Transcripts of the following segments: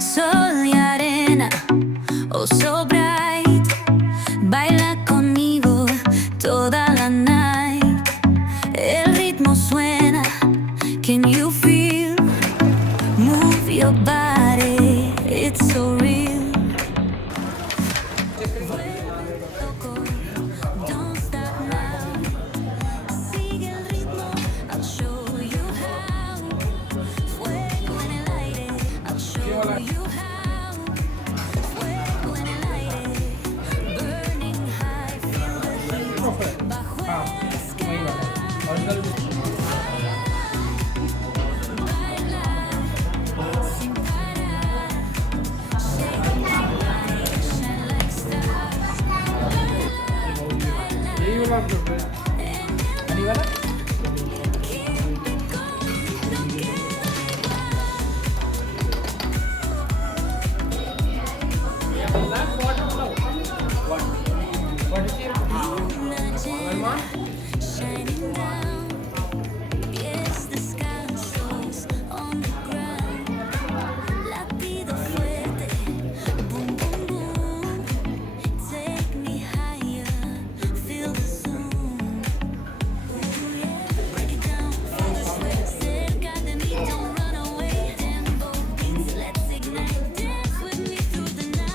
Sol y arena, oh so bright, baila conmigo toda la night. El ritmo suena, can you feel? Move your body, it's so real. Loco, don't stop now. Sigue el ritmo, I'll show you how. Fuego en el aire, I'll show you how. Fuego en el aire, burning high, feel the heat. Bajo el sky, bailar sin parar. Shake your body, shine like stars. Keep it going, no queda shining down. Yes, the sky shows on the ground. Latido fuerte, boom, boom, boom. Take me higher, feel the zoom. Ooh, yeah. Break it down, feel the sweat. Cerca de mí, don't run away. Tempo beats, let's ignite. Dance with me through the night.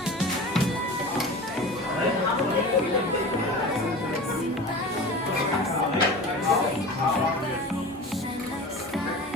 Sin parar, shake your body, shine like stars.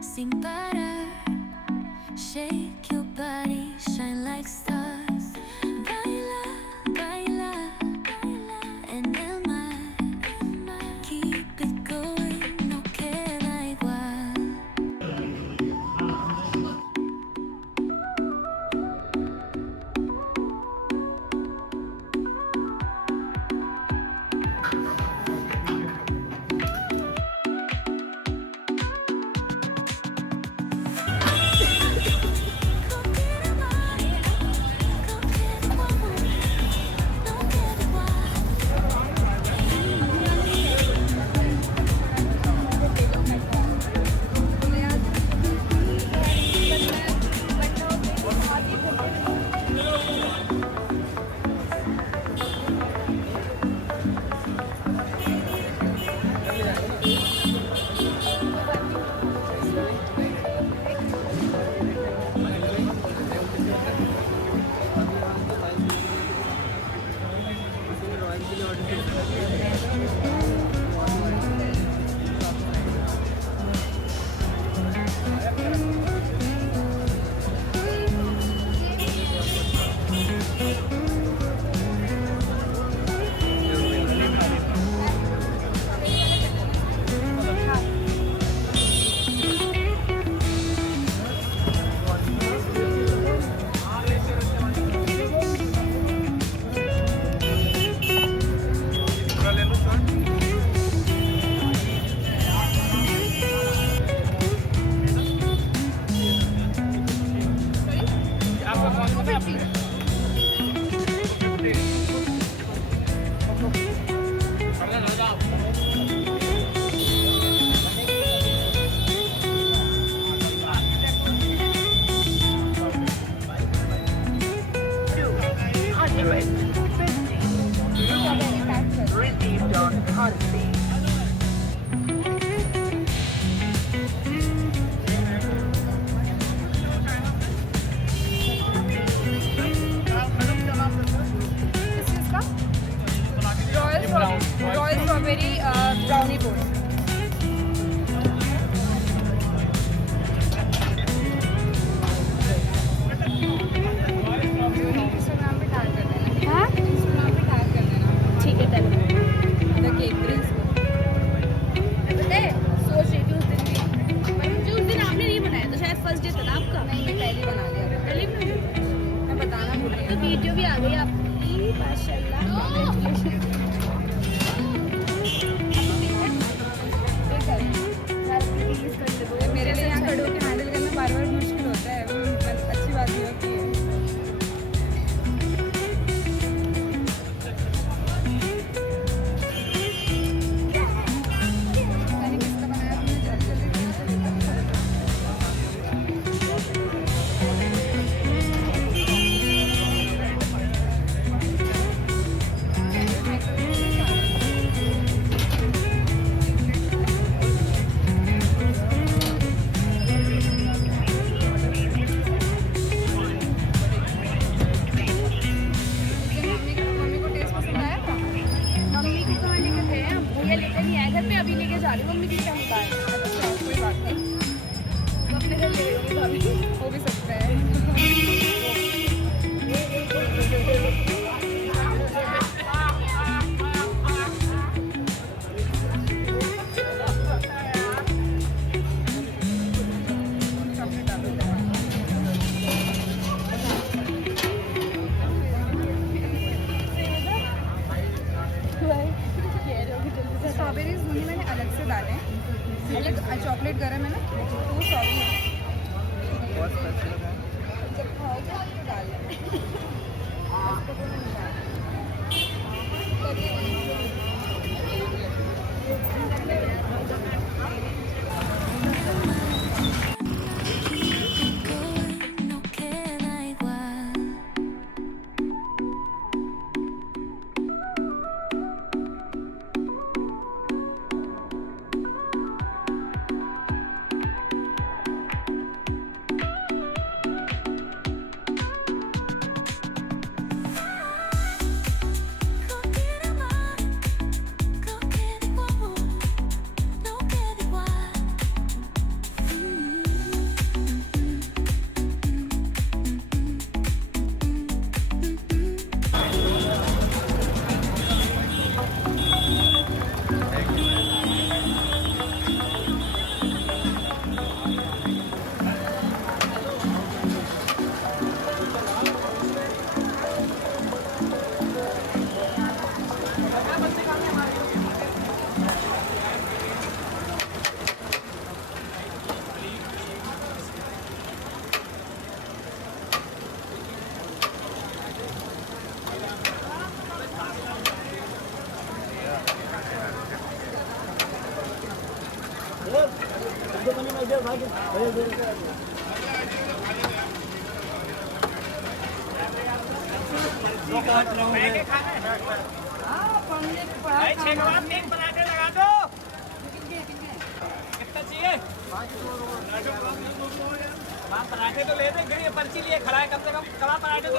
Sin parar, shake your body, shine like stars. Baila, baila, baila en el mar. Keep it going, no queda igual. Received on Odyssey. Royal strawberry brownie bowl. बना लिया था पहले मैं बताना भूल गई। तो video भी आ गई आपकी माशाल्लाह। ये मेरे लिए यहाँ खड़े होकर हैंडल करना बार बार मुश्किल होता है, अच्छी बात नहीं होती है। मैंने किसका बनाया तुमने जल्दी मम्मी को टेस्ट पसंद आया था। मम्मी को कहाँ लेकर गए हैं? भैया लेकर नहीं आए घर पे, अभी लेके जा रही हूँ। मम्मी की क्या होता है? अच्छा कोई बात नहीं, तो अपने घर ले गई होंगी भाभी। हो भी सकता है। स्ट्रॉबेरीज मुझे मैंने अलग से डाले हैं, क्योंकि चॉकलेट गर्म है ना तो वो सॉरी है। जब खाओगे आप तो डाल लेना। No queda igual. No queda más, no queda igual, no queda igual. पराठे तो ले दे, फिर ये पर्ची लिए खड़ा है, कम से कम कड़ा पराठे तो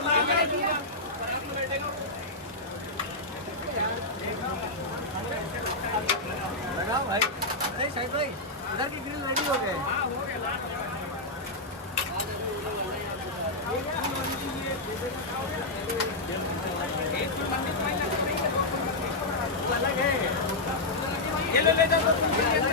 लगाओ भाई। अरे शाहिद भाई, इधर की ग्रिल रेडी हो गए। हाँ हो गया। अलग है, ये ले जाओ।